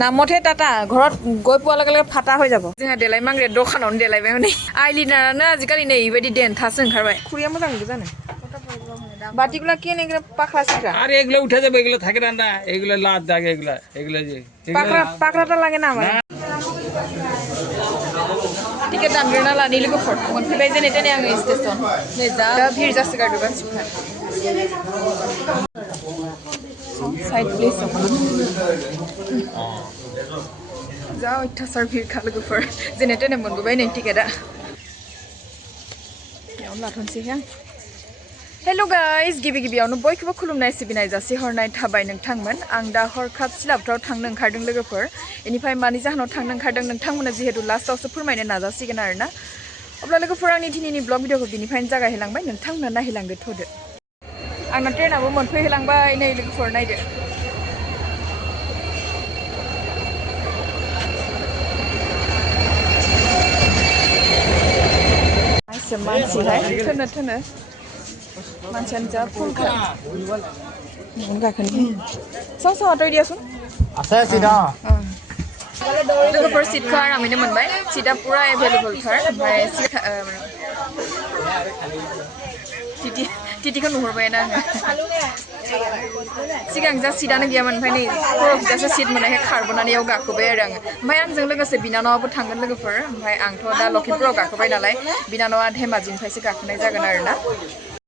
নামতহে টাটা ঘৰত গৈ পোৱাৰ লগে লগে ফাটা হৈ যাব जोंहा देलायमांग्रे दखानावनो देलायबाय हनै आइलिनारानो आजिखालि नै इबायदि देन्थासो ओंखारबाय खुरिया मोजां नुदो जानो बाटिগুলা কি নেগরা পাখরা সিরা আরে এগুলা উঠে যাবে এগুলা থাকে না এগুলা লাদ দাগে এগুলা যে পাখরাটা লাগে না আমার টিকেट दानग्रोना लानि लोगोफोर मोनफैबाय जेने तेने आङो स्टेशन नै जा भिर जासोगारदों मानसिफ्रा साइड प्लेस जा अयथासार भिरखा लोगोफोर जेने तेने मोनबोबाय नै टिकेटआ यावनो लाथ'नोसै आं हेलो गाइस गिबि गिबियावनो बयखौबो खुलुमनाय सिबिनाय जासिहरनाय थाबाय नोंथांमोन आं दा हरखाब सिलाबफ्राव थांनो ओंखारदों लोगोफोर इनिफ्राय मानि जाहोनाव थांनो ओंखारदों नोंथांमोना जिहेतु लास्टआवसो फोरमायनो नाजासिगोन आरोना अब्ला लोगोफोर आंनि दिनैनि ब्लग भिडिअखौ बिनिफ्रायनो जागायहोलांबाय नोंथांमोना नायहोलांदो थ'दो आंना ट्रेनाबो मोनफैहोलांबाय नै लोगोफोर नायदो मानसि मानसिहाय थोनो मानसियानो जा फुंखा गाखोनो साव आटय दियासुन আছে সিধা लोगोफोर सिटखौ आरामैनो मोनबाय सिटआ पुरा एभेलेबल थार ओमफ्राय टिटिखौ नुहुरबायना आङो सिगां जा सिटआनो गैयामोन ओमफ्राय नै खर'खिजासो सिट मोननायखाय खारबोनानै याव गाखोबाय आरो आङो ओमफ्राय आंजों लोगोसे बिनानावाबो थांगोन लोगोफोर ओमफ्राय आंथ' दा लखिमपुराव गाखोबाय नालाय बिनानावा धेमाजिनिफ्रायसो गाखोनाय जागोन आरोना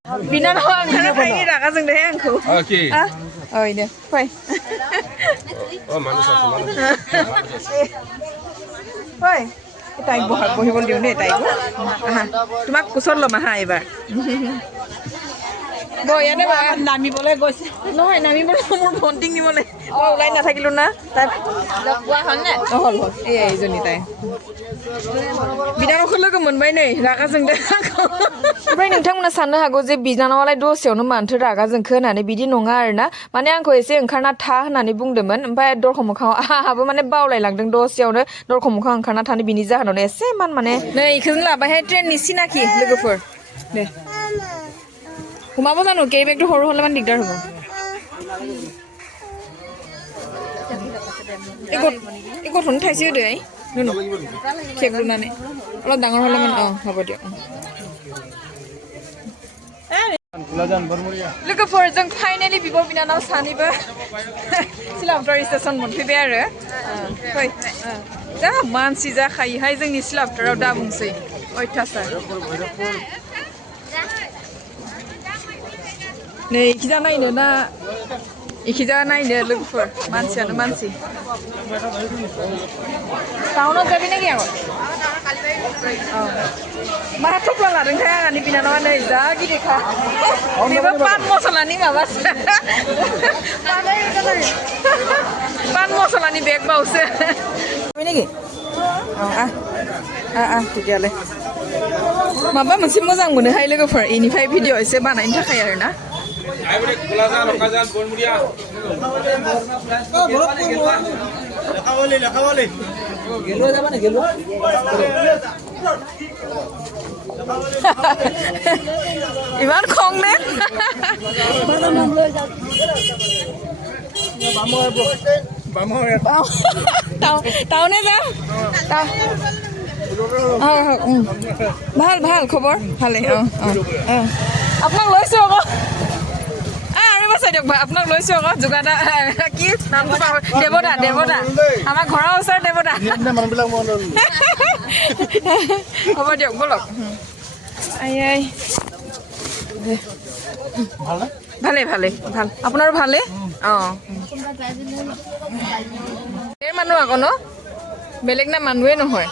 बिनानावा ओंखारनो हायि रागा जोंदोंहाय आंखौ ओइनो फै फै তাইক বহিবলৈ দিওঁ দেই তাইকো আহা তোমাক কোচত ল'ম আহা এইবাৰ ইয়াতে নামিবলৈ গৈছে নহয় নামিবলৈ মোৰ ভণ্টিক নিবলৈ মই ওলাই নাথাকিলোঁ না তাই হ'ল এইজনী তাই बिनानावखौ लोगो मोनबाय नै रागा जोंदों ओमफ्राय नोंथांमोना साननो हागौ जे बिनानावालाय दसेयावनो मानोथो रागा जोंखो होननानै बिदि नङा आरोना माने आंखौ एसे ओंखारना था होननानै बुंदोंमोन ओमफ्राय दरखं मोखाङाव आहाबो माने बावलायलांदों दसेयावनो दरखं मोखाङाव ओंखारना थानो बिनि जाहोनावनो एसे माने नै इखौनो लाबायहाय ट्रेननि सिनाखि लोगोफोर दे সোমাব জানো কেৰি বেগটো সৰু হ'লে মানে দিগদাৰ হ'ব এই গঠনো ঠাইছে দে নুনো কেক লুনাनै অলপ ডাঙৰ হ'লে মানে হ'ব দিয়ক लोगोफोर जों फाइनेलि बिब' बिनानाव सानैबो सिलाबथार स्टेसन मोनफैबाय आरो फै जा मानसि जाखायोहाय जोंनि सिलाबथाराव दा बुंसै अयथासार नै इखिजा नायनो ना इखिजा नायनो लोगोफोर मानसियानो मानसि टाउनाव जाबि नागि आगो मा थफ्ला लादोंथाय आंहानि बिनानावा नै जा गिदिरखा बेबो पान मसलानि माबासो पान मसलानि बेग बावसो नागि तेतियालाय माबा मोनसे मोजां मोनोहाय लोगोफोर इनिफ्राय भिडिअ एसे बानायनो थाखाय आरोना ইমান খং নে টাউনে যাম ভাল ভাল খবৰ ভালে আপোনাক লৈছোঁ আকৌ আৰু বচাই দিয়ক আপোনাক লৈছোঁ আকৌ যোগাদা কি নামটো দেৱদা আমাৰ ঘৰৰ ওচৰত দেৱদা হ'ব দিয়ক ব'লক আই ভালে ভাল আপোনাৰো ভালে ঢেৰ মানুহ আকৌ ন বেলেগ না মানুহে নহয়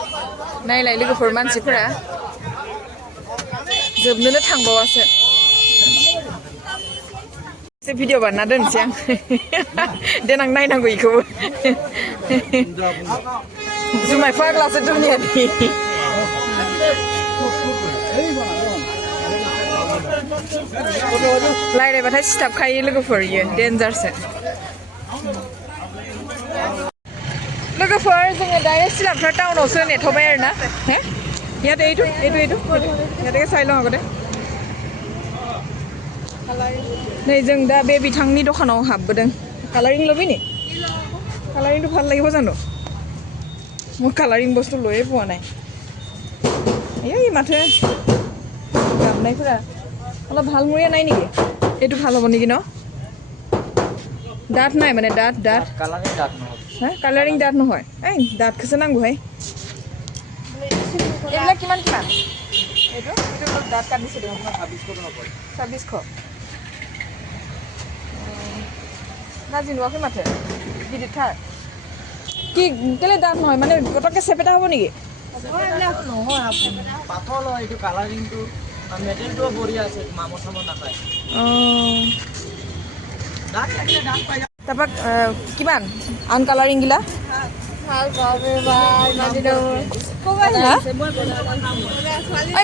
नायलाय लोगोफोर मानसिफोरा जोबनोनो थांबावासो एसे भिडिअ बानायना दोनसै आं देनां नायनांगौ इखौबो जुमाय फाग्लासो दुनियानि रायलायबाथाय सिथाबखायो लोगोफोर इयो डेन्जारसो लोगोफोर जोङो डाइरेक्ट सिलाबथार टाउनावसो नेथ'बाय आरोना हे ইয়াতে এইটো ইয়াতে চাই লওঁ আগতে नै जों दा बे बिथांनि दखानाव हाबबोदों कालारिं लबैनि কালাৰিংটো ভাল লাগিব জানো মোৰ কালাৰিং বস্তু লৈয়ে পোৱা নাই এই মাথে গাম নাই পুৰা অলপ ভাল মূৰীয়া নাই নেকি এইটো ভাল হ'ব নেকি ন ডাঠ নাই মানে ডাঠ হা কালাৰিং ডাঠ নহয় এই ডাঠ খাছে নাংগোহাই এইবিলাক কিমান এইটো ডাঠ কাট দিছে দেখোন 2600 নাজিনোৱাকৈ মাথে গিদিত থাৰ কি কেলে ডাঠ নহয় মানে পটককৈ চেপেটা হ'ব নেকি পাতল হয় এইটো কালাৰিংটো মেটেৰিয়েলটো বঢ়িয়া আছে মামো চামো নাপায় ডাক লাগিলে ডাক পাই তাৰপৰা কিমান আন কালাৰিংগিলা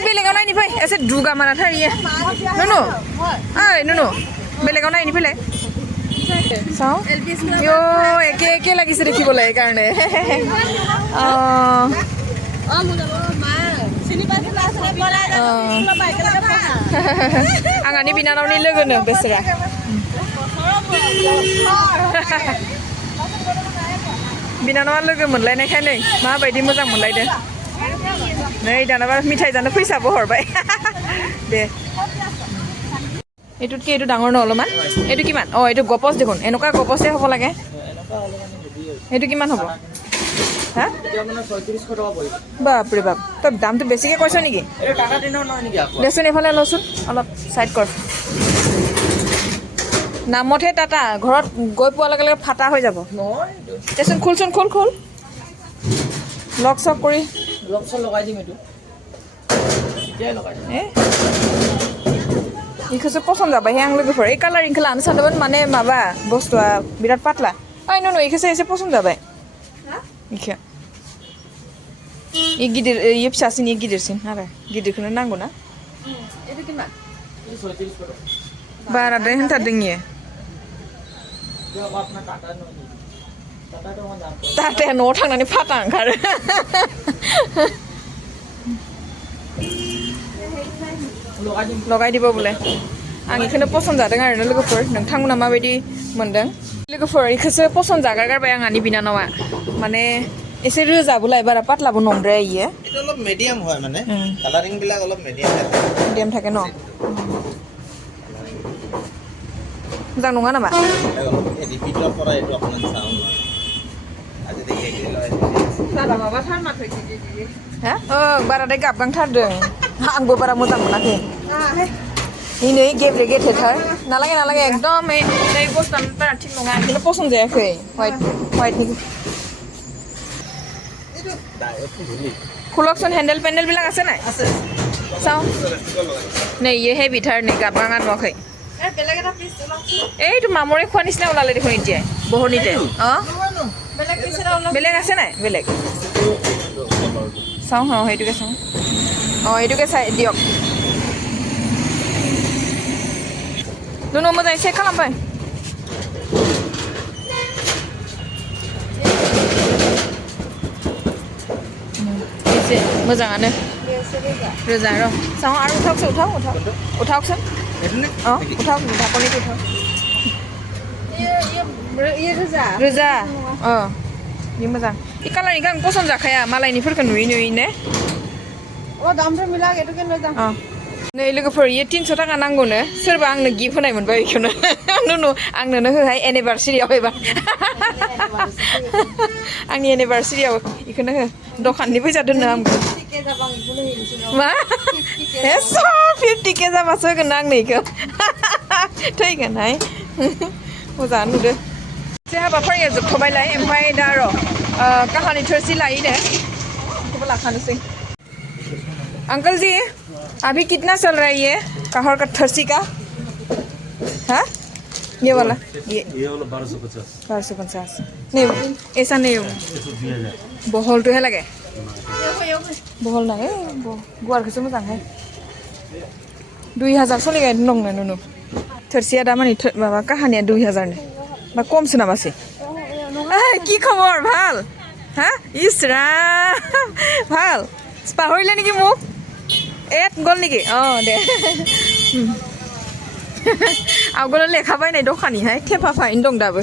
বেলেগাव नायनि फै एसे दुगा माना थारिया नुनु ओइ नुनु बेलेगाव नायनि फैलाय চাও यो एके एके লাগিছে দেখিবলৈ কাৰণে आंहानि बिनानावनि लोगोनो बेसरा बिनानावा लोगो मोनलायनायखाय नै माबायदि मोजां मोनलायदों नै दानाबा मिठाइ जानो फैसाबो हरबाय दे এইটোতকে এইটো ডাঙৰ ন অলপমান এইটো কিমান অঁ এইটো গপচ দেখোন এনেকুৱা গপচে হ'ব লাগে এইটো কিমান হ'ব হা বাপৰে বাপ তই দামটো বেছিকৈ কৈছ নেকি দেচোন এইফালে লচোন অলপ চাইড কৰ নামতহে টাটা ঘৰত গৈ পোৱাৰ লগে লগে ফাটা হৈ যাব দেচোন খোলচোন খোল লক চক কৰি লগাই দিম এইটো इखौसो पसन्द जाबाय आं लोगोफोर ए कालारिंखौ लानो सानदोंमोन माने माबा बुस्थुआ बिराद पातला ओइ नुनु इखौसो एसे पसन्द जाबाय इखौ इ गिदिर इ फिसासिन इ गिदिरसिन आरो गिदिरखौनो नांगौ ना एबो किमान 36 बाराद्राय होनथारदों इयो टाटाया न'आव थांनानै फाटा ओंखारो लगाय দিব बोले आं इखौनो पसन्द जादों आरो लोगोफोर नोंथांमोना माबायदि मोनदों लोगोफोर इखौसो पसन्द जागारगारबाय आंहानि बिनानावा माने एसे रोजाबोलाय बारा पातलाबो नंद्राया इयो এটা অলপ মিডিয়াম হয় মানে কালারিং বিলাক অলপ मिडियाम থাকে ন मोजां नङा नामा ৰিপিটৰ পৰা এইটো আপোনাক চাওঁ আজি দেখি सारा माबा थार माथो हा बाराद्राय गाबगांथारदों आंबो बारा मोजां मोनाखै नै गेब्रे गेथेथार नालागे एकदम नै बस्तान बारा थिग नङा आंखौनो पसन्द जायाखै व्हाइटनि खुलकसन हेन्डेल पेन्डेलবিলাক আছে নাই চাওঁ नै ইয়ে হেভিথাৰ नै গাবগাঙা নুৱাখै এইটো মামৰে খোৱা নিচিনা ওলালে দেখোন এতিয়া বহনিতে অঁ বেলেগ আছে নাই বেলেগ চাওঁ সেইটোকে চাওঁ অঁ এইটোকে চাই দিয়ক नुनु मोजाङै चेक खालामबाय एसे मोजाङानो रोजा र' साव आरो उठावसन उठाव ढाकनिखौ उठाव रोजा बे मोजां बे कालारनिखौ आं पसन्द जाखाया मालायनिफोरखौ नुयै ने दामफोर मिला एटुके मोजां नै लोगोफोर इयो 300 थाखा नांगौनो सोरबा आंनो गिफ्ट होनाय मोनबाय बेखौनो नुनु आंनोनो होहाय एनिभार्सारियाव एबा आंनि एनिभार्सारियाव बेखौनो हो दखाननि फैसा दोननो आं मा 50k जाबासो होगोन आंनो बेखौ थैगोनहाय मोजाङानो नुदो एसे हाबाफारिया जोबथ'बायलाय ओमफ्राय दा र' काहानि थोरसि लायोनो बेखौबो लाखानोसै अंकल जी अभी कितना चल रहा है ये कहर का थर्सी का हाँ ये वाला 1250 नहीं ऐसा नहीं होगा बहल तो है लगे बहल ना है गुआर कैसे मजा है 2000 सोलिगा नंग ना नुनु थर्सिया दामानि माबा काहानिया 2000 ने बा कम सुनामासै की खबर ভাল हाँ इसरा ভাল पाहरिले नेকি মোক एट गल नेকি दे आवगोल लेखा बायनाय दखानिहाय थेफा फाइन दं दाबो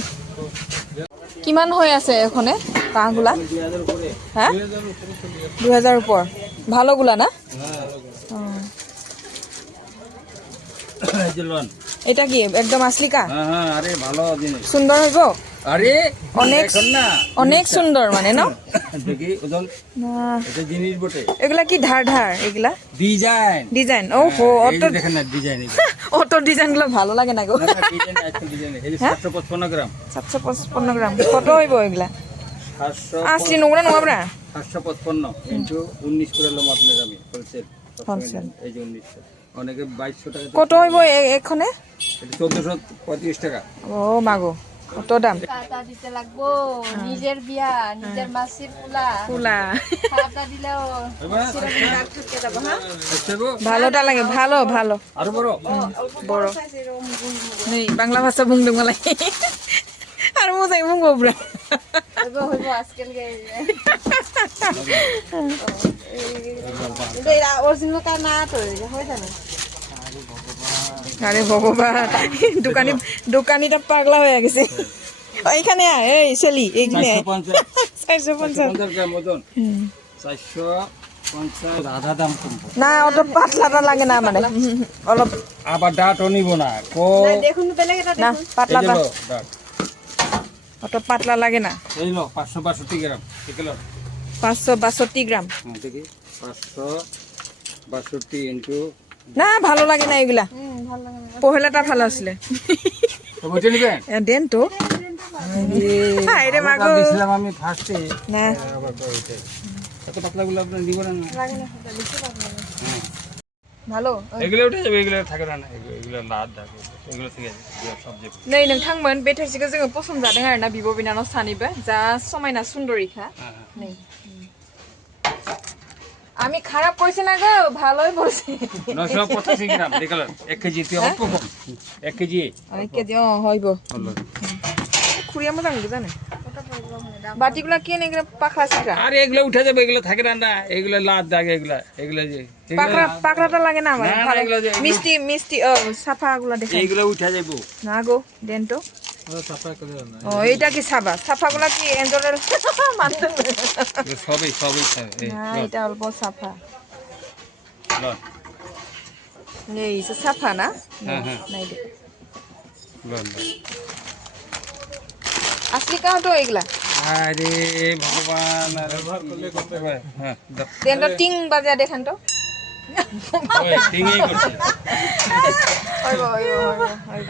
কিমান হৈ আছে এখনে কাঁহগুলা? হ্যাঁ 2000 উপর ভালোগুলা না? এই যে লন। এটা কি একদম আসলি কাঁহ? হ্যাঁ আরে ভালো জিনিস। সুন্দর হইব? আরে অনেক দেখুন না অনেক সুন্দর মানে না? দেখি ওজন না এটা জিনিস বটে। এগুলা কি ধার ধার এগুলা? ডিজাইন ডিজাইন ও হো এই অত যে দেখেন না ডিজাইন অত ডিজাইন গুলো ভালো লাগে না গো। ডিজাইন আছে ডিজাইন এই যে হ্যাঁ? 755 গ্রাম 755 গ্রাম কত হইব এগুলা? 700 আসলি নোংরা নোংরা 755 ইনটু 19 করে লম আপনার আমি হোলসেল হোলসেল এই যে 1900 অনেকে 2200 টাকা কত হইব এখনে? এটা 1435 টাকা ও মাগো কত দাম? টাকা দিতে লাগবো নিজের বিয়া নিজের মাসির পোলা ফুলা টাকা দিলেও দাগ থাকে যাব হ্যাঁ আসবো ভালোটা লাগে ভালো ভালো আর বড় বড় নেই বাংলা ভাষা বুংদুং মালাই আর মোজাই বুংবো ব্রা হইব হইব আজকাল গে এটা অরিজিনাল কা না তো হই জানে আরে ভগবান দোকানিটা পাগলা হয়ে গেছে এইখানে এই ছেলি এইখানে 450 গ্রাম ওজন 450 আধা দাম কমবো না অত পাতলাটা লাগে না মানে অলপ আবার ডাটও নিব না কো দেখুন বেলেগ এটা না দেখুন পাতলাটা ডাট অত পাতলা লাগে না এই লো 562 গ্রাম ঠিক হলো 562 গ্রাম দেখি 562 ইনটু না ভালো লাগে না এগুলা ভালো লাগে না পহেলাটা ভালো আসলে তো বইটা নিবেন দেন তো আরে মাগো দিছিলাম আমি ফার্স্টে না আবার কইতে এত পাতলাগুলো আপনি দিব না লাগে না এটা বেশি লাগে না ভালো এগুলো উঠে যাবে এগুলো থাকে না এগুলো লাদ থাকে এগুলো ঠিক আছে সাবজেক্ট नै नोंथांमोन बे थोरसिखौ जोङो पसन्द जादों आरोना बिब' बिनानाव सानैबो जा समायना सुन्दरिखा नै আমি খারাপ কইছি না গো ভালোই বলছি 985 গ্রাম দেখলেন 1 কেজি তে অল্প কম 1 কেজি অনেক কেজি হইব খুঁড়িয়া মোজাं জানে বাটিগুলা কি নেগরা পাখলা সিকা আরে এগুলো উঠে যাবে এগুলো থাকে না এগুলো লাদ দাগে এগুলো যে পাখলাটা লাগে না আমার না, ভালো এগুলো যে- মিষ্টি মিষ্টি সাফাগুলা দেখে এইগুলো উঠে যাবো না গো দেন তো ও এইটা কি সাবা সাফাগুলা কি এঞ্জলের মানতে সবই খাবে এই না এটা অল্প সাফা লন এই সাফা না হ্যাঁ হ্যাঁ নাই দে লন আসলি কাহ তো এগুলা আরে ভগবান আরে করতে হয় হ্যাঁ দাও দেন তো টিং বাজা দেখান তো ওই টিংই করছে হইব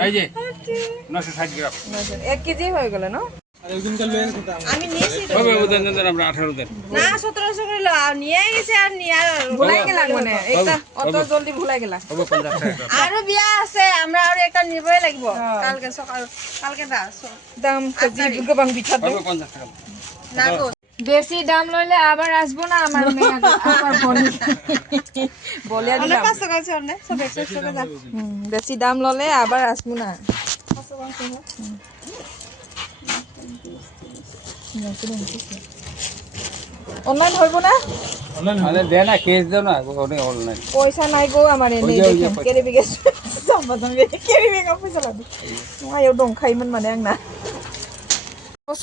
এই যে 960 গ্রাম 1 কেজি হয়ে গেল না আমি নিয়েছি হবে ওদের আমরা 18 দেন না 1700 করে লাও নিয়ে গেছে আর নিয়ে ভুলাই গেলা মানে এটা অত জলদি ভুলাই গেলা হবে 50 টাকা আরো বিয়া আছে আমরা আর একটা নিবই লাগিব কালকে সকাল কালকে না দাম কেজি গোবাং পিঠা তো হবে 50 টাকা না গো বেশি দাম লইলে আবার আসবো না আমার মেয়ে আমার বলি বলিয়া অনেক দিলাম কষ্ট করছে অনেক সব 100 টাকা দাম বেশি দাম ললে আবার আসবো না অনলাইন হইব না মানে দে না কেস দাও না অনেক অনলাইন পয়সা নাই গো আমার এনে দেখেন কেড়ে বিগে সম্পাদন কেড়ে বিগে পয়সা লাগে আয়ো দंखायोमोन মানে আংনা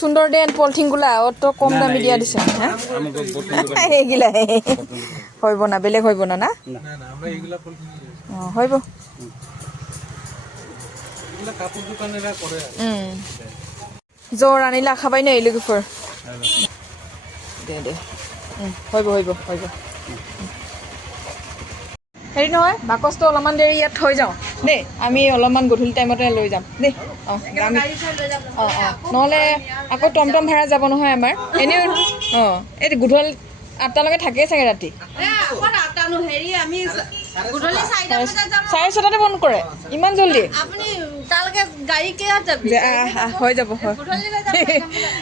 সুন্দর দেন পলিথিন গুলা অত কম দামে দিয়া দিছে হ্যাঁ আমাকে পছন্দ এইগুলা হইব না বেলেগ হইব না না না আমরা এইগুলা পলিথিন হইব এগুলা কাপড় দোকানেরা করে জ্বৰ আনিলে খাবাই নাই লোকফোৰ দে দে হইব হেৰি নহয় বাকচটো অলপমান দেৰি ইয়াত থৈ যাওঁ দেই আমি অলপমান গধূলি টাইমতে লৈ যাম দেই আমি নহ'লে আকৌ টমটম ভাড়া যাব নহয় আমাৰ এনেও এই গধূলি 8টালৈকে থাকেই চাগে ৰাতি এখন আটানো হেৰি আমি গধূলি 4টা বজাত যাম 6:30 বন্ধ কৰে ইমান জলদি আপুনি তালকে গাড়ী কেয়া যাবি হৈ যাব হয় গধূলি লৈ যাম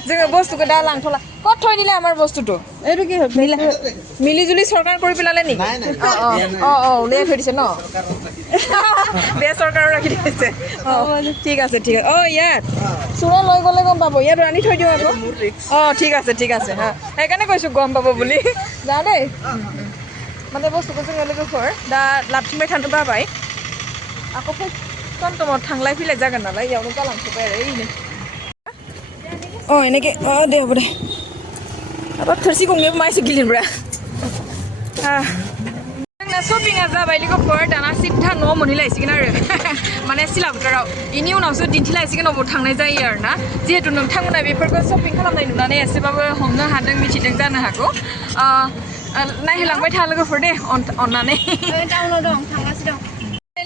जोङो बस्तुखौ दा लांथ'ला ক'ত থৈ দিলে আমাৰ বস্তুটো এইটো কি মিলিজুলি চৰকাৰ কৰি পেলালে নেকি উলিয়াই থৈ দিছে ন বে চৰকাৰো ৰাখি দিছে ঠিক আছে ইয়াত চোৰা লৈ গ'লে গম পাব ইয়াত আনি থৈ দিওঁ আকৌ ঠিক আছে হা সেইকাৰণে কৈছোঁ গম পাব বুলি যা দেই মানে बस्तुखौ जोङो लोगोफोर दा लाबथिंबाय थानो बाबाय আকৌ टमटमाव थांलाय फैलाय जागोन नालाय इयावनो गालांथ'बाय आरो ओइनो अ এনেকে दे হ'ব दे अब थोरसि गंनैबो मा एसे गिलिरब्रा जोंना शपिंआ जाबाय लोगोफोर दाना सिद्धा न' मोनहैलायसिगोन आरो माने सिला बोथोराव बेनि उनावसो दिन्थिलायसिगोन अबाव थांनाय जायो आरो ना जिहेतु नोंथांमोना बेफोरखौ शपिं खालामनाय नुनानै एसेबाबो हमनो हादों मिथिदों जानो हागौ नायहोलांबाय था लोगोफोर दे अननानै टाउनाव दं थांगासिनो दं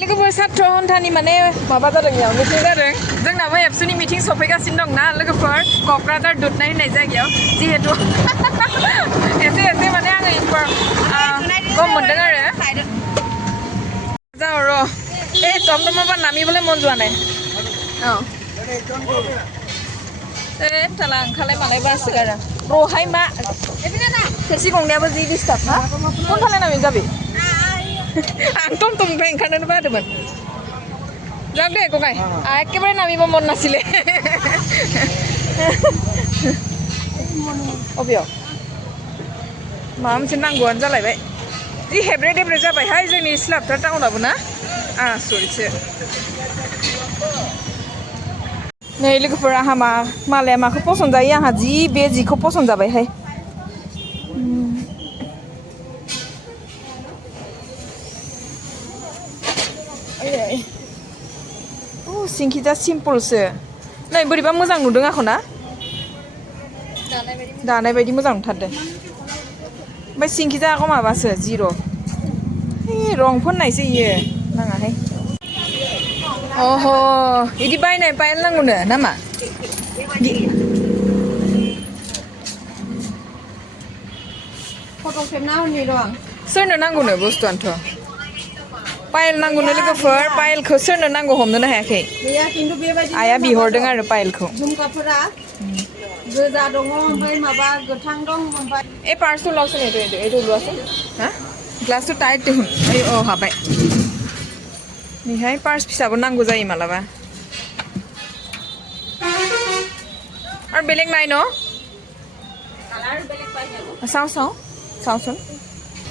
लोगोफोर सात्र हन्थानि माने माबा जादों बेयाव मिटिं जादों जोंनाबो एबसुनि मिटिं सफैगासिनो दंना लोगोफोर क'क्राझार दुधनाय होननाय जायगायाव जिहेतु एसे एसे माने आङो गम मोनदों आरो যাওঁ ৰ এই টমটমৰ পৰা নামিবলৈ মন যোৱা নাই এই তালা ओंखारलाय मालाय बासो गारा रहाय मा थोरसि गंनायाबो जि डिस्टार्ब ना कोनफाले नामिनो जाबि आं टमटमनिफ्राय ओंखारनोनो बादोंमोन जाग दे गगाय एखेबारे नामिबो मन नासिले अबेयाव माबा मोनसे नांगौआनो जालायबाय जि हेब्रे देब्रे जाबायहाय जोंनि सिलाफोर टाउनाबो ना सरिसो नै लोगोफोर आंहा मालाया माखौ पसन्द जायो आंहा जि बे जिखौ पसन्द जाबायहाय सिंखिजा सिम्पोलसो नै बोरैबा मोजां नुदों आंखौ ना दानाय बायदि मोजां नुथारदों ओमफ्राय सिंखिजा आखौ माबासो जिर' रं फोननायसो इयो नाङाहाय अह बिदि बायनाय पायेल नांगौनो नामा फट' खेबना हरनि र' आं सोरनो नांगौनो बुस्थुआनोथ' पायेल नांगौनो लोगोफोर पायेलखौ सोरनो नांगौ हमनोनो हायाखै गैया खिन्थु बेबायदि आइया बिहरदों आरो पायेलखौ झुमकाफोरा गोजा दङ ओमफ्राय माबा गोथां दं ओमफ्राय এই পাৰ্চটো লওকচোন এইটো লোৱাচোন হা গ্লাছটো টাইট দেখোন এই हाबाय नैहाय पार्स फिसाबो नांगौ जायो मालाबा आरो बेलेग नाय न सावसुन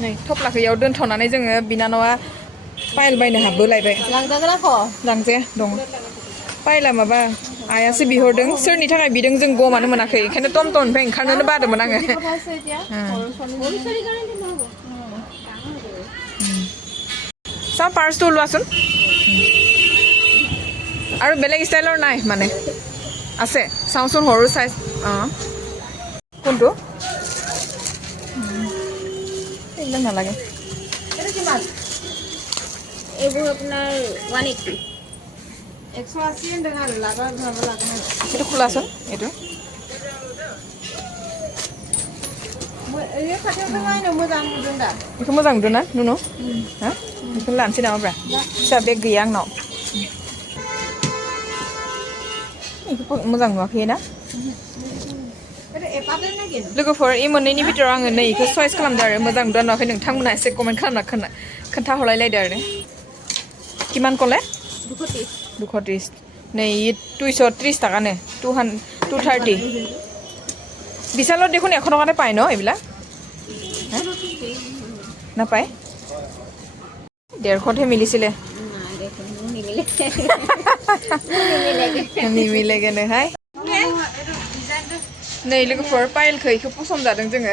नै थफ्लाखौ इयाव दोनथ'नानै जोङो बिनानावा पायेल बायनो हाबबोलायबाय लांजागोन आख' लांजाया दङ पायेला माबा आइयासो बिहरदों सोरनि थाखाय बिदों जों गमानो मोनाखै ओंखायनो टमटमनिफ्राय ओंखारनोनो बादोंमोन आङो চাওঁ পাৰ্চটো ওলোৱাচোন আৰু বেলেগ ষ্টাইলৰ নাই মানে আছে চাওঁচোন সৰু চাইজ কোনটো এইবিলাক নালাগে এইবোৰ আপোনাৰ 180 180 होनदों आरो लागोन এইটো খোলাচোন এইটো এই खाथियाव दङ आंनो मोजां नुदों दा बेखौ मोजां नुदों ना नुनु हा बेखौनो लानोसै नामाब्रा फिसा बेग गैया आंनाव बेखौ मोजां नुवाखै ना लोगोफोर इ मोननैनि बिथोराव आङो नै इखौ चइस खालामदों आरो मोजां नुदों नुवाखै नोंथांमोना एसे कमेन्ट खालामना खोन्थाहरलायलायदो आरो किमान ক'লে 230 नै 230 টাকানে 230 বিশালত দেখোন 100 টকাতে পায় ন এইবিলাক নাপায় 150হে মিলিছিলে निमिलेगे नोहाय नै लोगोफोर पायेलखौ इखौ पसन्द जादों जोङो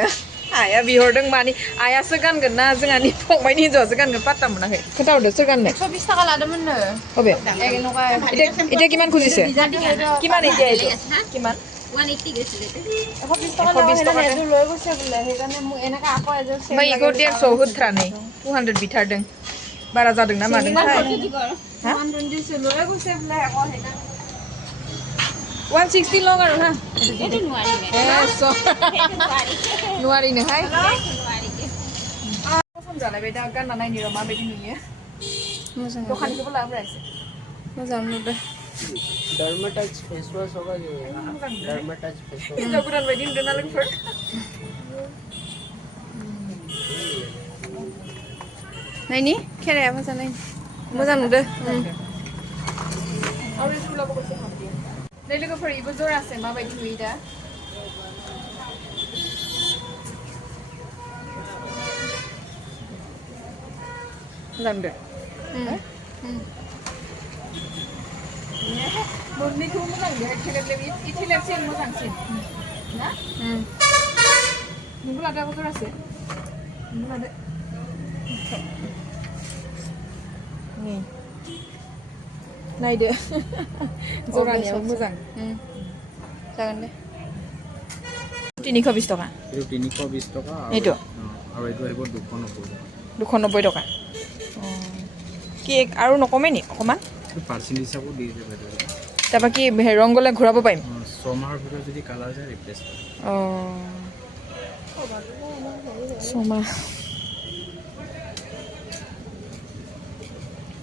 आइया बिहरदों मानि आइयासो गानगोन ना जोंहानि फंबायनि हिन्जावासो गानगोन पात्ता मोनाखै खोन्थाहरदो सोर गाननो 120 टाका लादोंमोननो अबे এতিয়া কিমান খুজিছে কিমান এতিয়া এইটো কিমান 180 গৈছিলে 120 টাকা এযোৰ লৈ গৈছে বোলে সেইকাৰণে মোক এনেকা আকৌ এযোৰ চেম ओमफ्राय इखौ 150 होथ्रा नै 200 बिथारदों बारा जादों ना मादों थाय 120 লৈ গৈছে বোলে আকৌ সেইকাৰণে 160 লং আৰু না এইটো নোৱাৰিলে নোৱাৰি नोहाय पसन्द जालायबाय दा गानना नायनि र' माबायदि नुयो मोजां दखानखौबो लाबोरायसै मोजां नुदों डर्माटच फेस वॉश होगा ये डर्माटच फेस वॉश हिन्जाव गोदान बायदि नुदों ना लोगोफोर नायनि खेराया मोजां नाय मोजां नुदों नै लोगोफोर इबो जरासे माबायदि नुयो दा मोजां नुदों मोननैखौ मोजां बेहाय थेलेबलेब इथेलेबसिन मोजांसिन ना नोंबो लादो आब' जरासे नोंबो लादो नै नायदो जरानियाबो मोजां जागोन दे তিনিশ 20 টকা এইটো 320 টকা এইটো আৰু এইটো আহিব 290 টকা 290 টকা কি আৰু নকমে নি অকমান পাৰ্চেন্ট হিচাপত দি দিব বাইদেউ তাৰপৰা কি ৰং গ'লে ঘূৰাব পাৰিম 6 মাহৰ ভিতৰত যদি কালাৰ যায় replace Soma.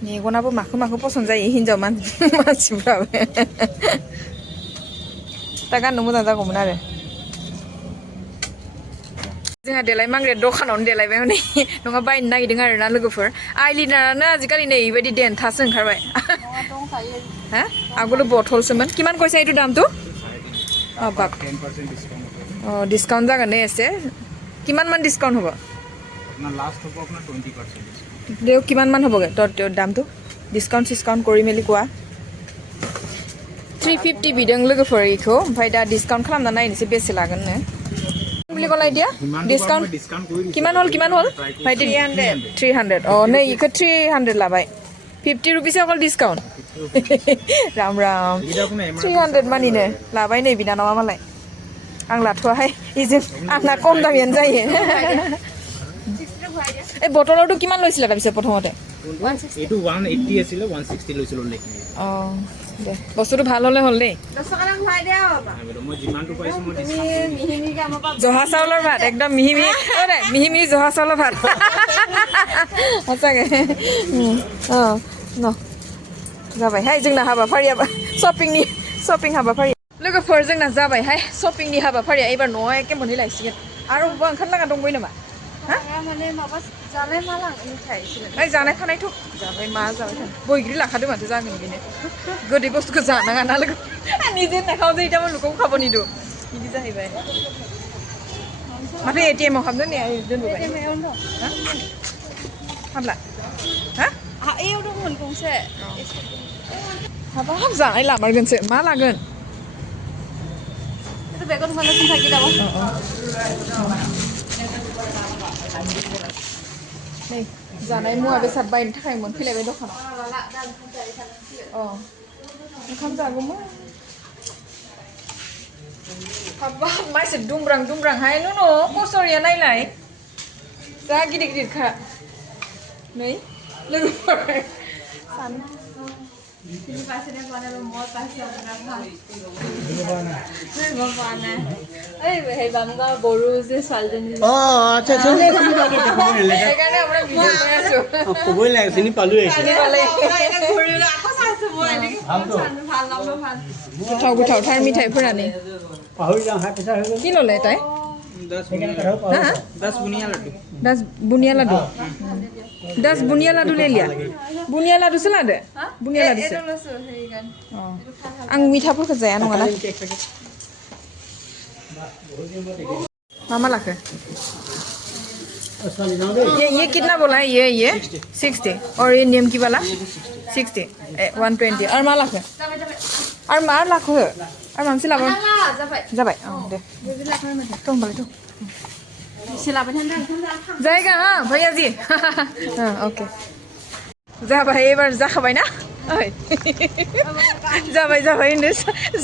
Ni guna bu maku poson jai hinjau mansifra. Takkan nemu tanda komun are. जोंहा देलाय मांग्रे दखानावनो देलायबाय हनै नङा बायनो नागिरदों आरो ना लोगोफोर आइलिनारानो आजिखालि नै इबायदि देन्थासो ओंखारबाय हा आगोलो बथलसोमोन किमान কৈছে এইটো দামটো বাপ 10% ডিসকাউন্ট ডিসকাউন্ট जागोन ने एसे কিমান মান ডিসকাউন্ট হ'ব আপোনাৰ লাষ্ট হ'ব আপোনাৰ 20% দেও কিমান মান হ'বগে তোৰ দামটো ডিসকাউন্ট কৰি মেলি কোৱা 350 বিদং लोगोफोर इखौ ओमफ्राय दा डिसकाउन्ट खालामना नायनोसै बेसे लागोन नो বুলি কলাই দিয়া ডিসকাউন্ট কিমান হল ভাই 300 অ नै ইখো 300 লাবাই 50 रुपीस অকল ডিসকাউন্ট राम 300 मानिनो लाबाय नै बिनानावा मालाय आं लाथ'आहाय इजों आंना कम दामियानो जायो এই বটলৰটো কিমান লৈছিল তাৰ পিছত প্ৰথমতে এইটো 180 আছিল 160 লৈছিল লেখি অ দে বস্তুটো ভাল হলে হ'ল দেই 10 টকা দাম ভৰাই দিয়া মই যিমানটো পাইছো মই মিহি কামৰ পৰা জহা চাউলৰ ভাত একদম মিহি মিহি জহা চাউলৰ ভাত সঁচাকে অ ন जाबायहाय जोंना हाबाफारिया शपिं हाबाफारि लोगोफोर जोंना जाबायहाय शपिंनि हाबाफारिया एबार न'आव एके मोनहैलायसिगोन आरो बबेबा ओंखारलागा दंबायो नामा माने माबा जानाय मा मिथाइसो ओइ जानाय थानायथ' जाबाय मा जाबाय थानो बैग्रि लाखादो माथो जागोन बेनो गोदै बुस्थुखौ जानाङा ना लोगो निजे नाखाव जायो दामा लुखौ खाबो निदो बिदि जाहैबाय माथो एटिएम आव हाबनो ने दोनबोबाय हाबला हा एयाव दंमोन गंसे हाबाब जानाय लामारगोनसो मा लागोन itu बेगत mana sih sakit apa नै जानाय मुवा बेसाद बायनो थाखाय मोनफैलायबाय दखानाव अ ओंखाम जागौमोन हाबाब माइसे दुंब्रांहाय नु कसरिया नायलाय जा गिदिर-गिदिरखा नै लोगोफोर सान ini pasirnya mana lo mau pasir berapa mana hei bangga boru je saljan আচ্ছা আচ্ছা সেইকাৰণে আমৰা ভিডিও কৰি আছো কবই লাগে চিনি পালো চিনি পালে ঘুৰিলে আকৌ চাইছো মই এনেকে ভাল লাগলো ভাল গোঠাও থাৰ মিঠাইफोरानो পাহৰি যাওঁ হাই প্ৰেছাৰ হৈ গ'ল কি ল'লে তাই 10 बुनिया लड्डू 10 बुनिया लाडू 10 बुनिया लाडू ले लिया बुनिया लाडू से लादो बुनिया लाडू से लसो हेगन आं मिठाफोरखौ जाया नङाना मा लाखो ये कितना बोला है ये 60 और ये नियम की वाला 60 120 और मा लाखो और मा लाखो और मामसे लाबो जाबाय दे तो होमबालाय तो सिलाबाय थांदों जायगा हा भैया जी ओके जाबाय एबार जाखाबाय ना ओइ जाबाय होनो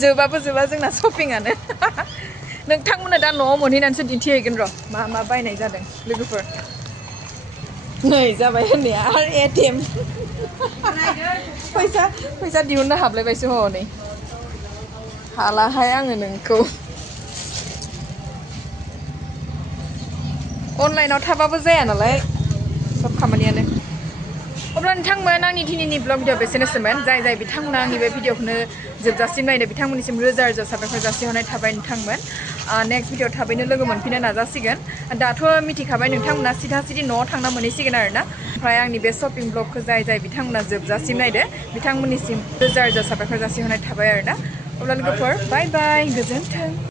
जोबाबो जोंना शपिंआनो नोंथांमोना दा न'आव मोनहैनानैसो दिन्थिहैगोन र' मा बायनाय जादों लोगोफोर नै जाबाय होननाया आरो एटिएम फैसा दिहुननो हाबलायबायसो हनै हालाहाय आङो नोंखौ अनलाइनाव थाबाबो जाया नालाय सब खामानियानो अब्ला नोंथांमोन आंनि दिनैनि ब्लग भिडिअ बेसेनोसोमोन जाय बिथांमोना आंनि बे भिडिअखौनो जोबजासिम नायनो बिथांमोननिसिम रोजा साबायखर जासिहरनाय थाबाय नोंथांमोन नेक्स्ट भिडिअ थाबैनो लोगो मोनफिननो नाजासिगोन दाथ' मिथिखाबाय नोंथांमोना सिधा न'आव थांना मोनहैसिगोन आरोना ओमफ्राय आंनि बे शपिं ब्लगखौ जाय बिथांमोना जोबजासिम नायदो बिथांमोननिसिम रोजा साबायखर जासिहरनाय थाबाय आरोना अब्ला लोगोफोर बाय बाय गोजोन्थों